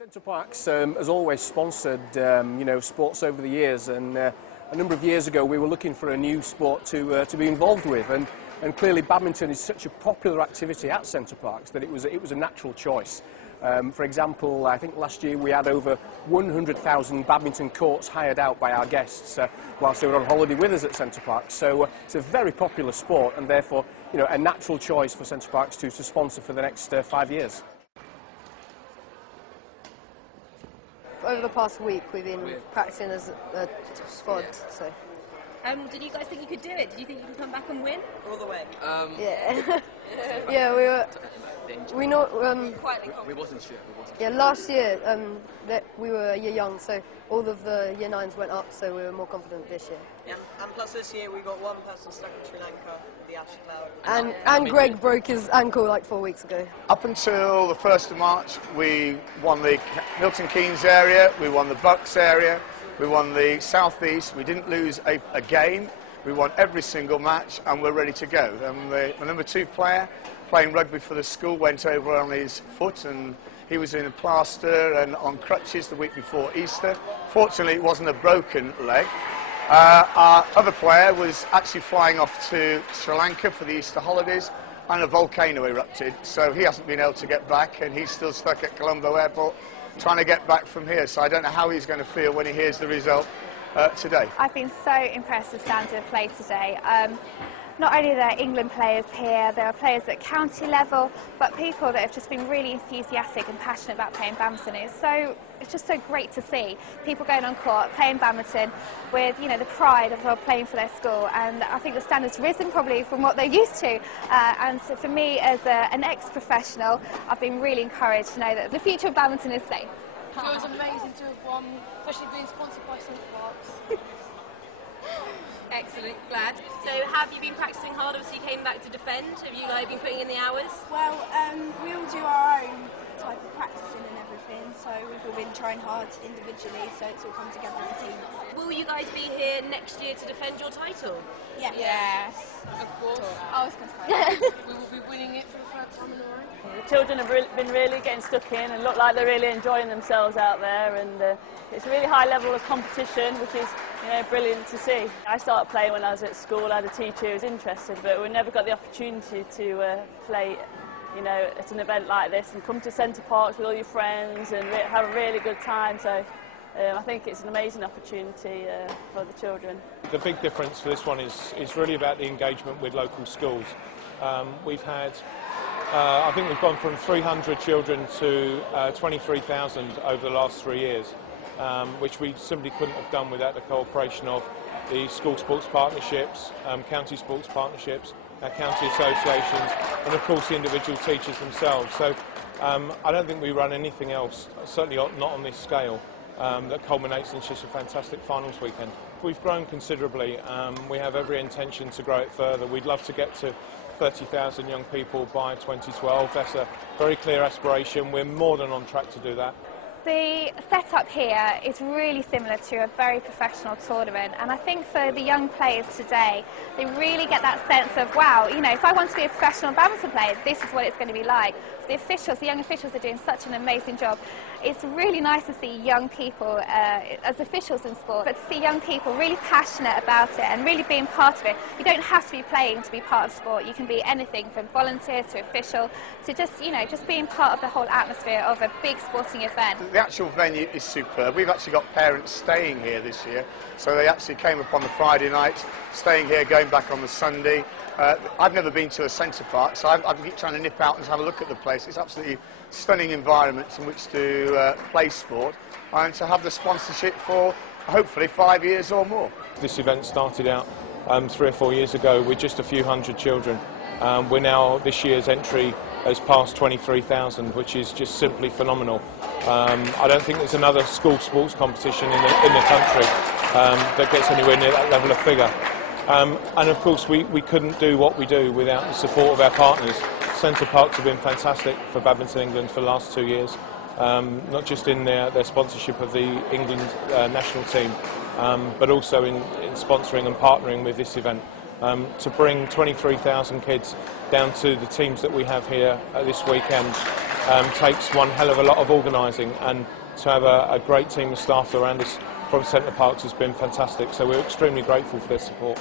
Center Parcs has always sponsored sports over the years, and a number of years ago we were looking for a new sport to be involved with, and clearly badminton is such a popular activity at Center Parcs that it was a natural choice. For example, I think last year we had over 100,000 badminton courts hired out by our guests whilst they were on holiday with us at Center Parcs. So it's a very popular sport, and therefore a natural choice for Center Parcs to sponsor for the next 5 years. Over the past week, we've been practicing as a squad. So. Did you guys think you could do it? Did you think you could come back and win? All the way. Yeah. Yeah, we know. We wasn't sure. Yeah, last year we were a year young, so all of the year 9s went up, so we were more confident this year. Yeah, and plus this year we got one person stuck in Sri Lanka, the Ash Cloud. And Greg broke his ankle like 4 weeks ago. Up until the 1st of March, we won the Milton Keynes area, we won the Bucks area, we won the South East. We didn't lose a game. We won every single match, and we're ready to go. The number 2 player, playing rugby for the school, went over on his foot, and he was in a plaster and on crutches the week before Easter. Fortunately, it wasn't a broken leg. Our other player was actually flying off to Sri Lanka for the Easter holidays, and a volcano erupted, so he hasn't been able to get back, and he's still stuck at Colombo Airport trying to get back from here. So I don't know how he's going to feel when he hears the result today. I've been so impressed with standard of play today. Not only are there England players here, there are players at county level, but people that have just been really enthusiastic and passionate about playing badminton. It's just so great to see people going on court, playing badminton with the pride of playing for their school, and I think the standard's risen probably from what they're used to. And so for me, as an ex-professional, I've been really encouraged to know that the future of badminton is safe. It was amazing to have won, especially being sponsored by Center Parcs. Excellent, glad. So have you been practicing hard? Obviously you came back to defend. Have you been putting in the hours? Well, we all do our own type of practicing and everything, so we've all been trying hard individually, so it's all come together as a team. Will you guys be here next year to defend your title? Yeah. Yes. Of course. I was going to say We will be winning it for the 3rd time in a row. the children have been really getting stuck in and look like they're really enjoying themselves out there, and it's a really high level of competition, which is brilliant to see. I started playing when I was at school. I had a teacher who was interested, but we never got the opportunity to play at an event like this and come to Center Parcs with all your friends and have a really good time. So I think it's an amazing opportunity for the children. The big difference for this one is really about the engagement with local schools. We've had, I think we've gone from 300 children to 23,000 over the last 3 years, which we simply couldn't have done without the cooperation of the school sports partnerships, county sports partnerships, our county associations, and of course the individual teachers themselves. So I don't think we run anything else, certainly not on this scale, that culminates in just a fantastic finals weekend. We've grown considerably. We have every intention to grow it further. We'd love to get to 30,000 young people by 2012. That's a very clear aspiration. We're more than on track to do that. The setup here is really similar to a very professional tournament, and I think for the young players today, they really get that sense of, wow, if I want to be a professional badminton player, this is what it's going to be like. The officials, the young officials are doing such an amazing job. It's really nice to see young people as officials in sport, but to see young people really passionate about it and really being part of it. You don't have to be playing to be part of sport. You can be anything from volunteer to official to just being part of the whole atmosphere of a big sporting event. The actual venue is superb. We've actually got parents staying here this year, so they actually came up on the Friday night, staying here, going back on the Sunday. I've never been to a Center Parcs, so I keep trying to nip out and have a look at the place. It's absolutely stunning environments in which to play sport, and to have the sponsorship for hopefully 5 years or more. This event started out 3 or 4 years ago with just a few hundred children. We're now, this year's entry has passed 23,000, which is just simply phenomenal. I don't think there's another school sports competition in the country that gets anywhere near that level of figure. And of course we couldn't do what we do without the support of our partners. Center Parcs have been fantastic for Badminton England for the last 2 years, not just in their sponsorship of the England national team, but also in sponsoring and partnering with this event. To bring 23,000 kids down to the teams that we have here this weekend takes one hell of a lot of organising, and to have a great team of staff around us from Center Parcs has been fantastic, so we're extremely grateful for their support.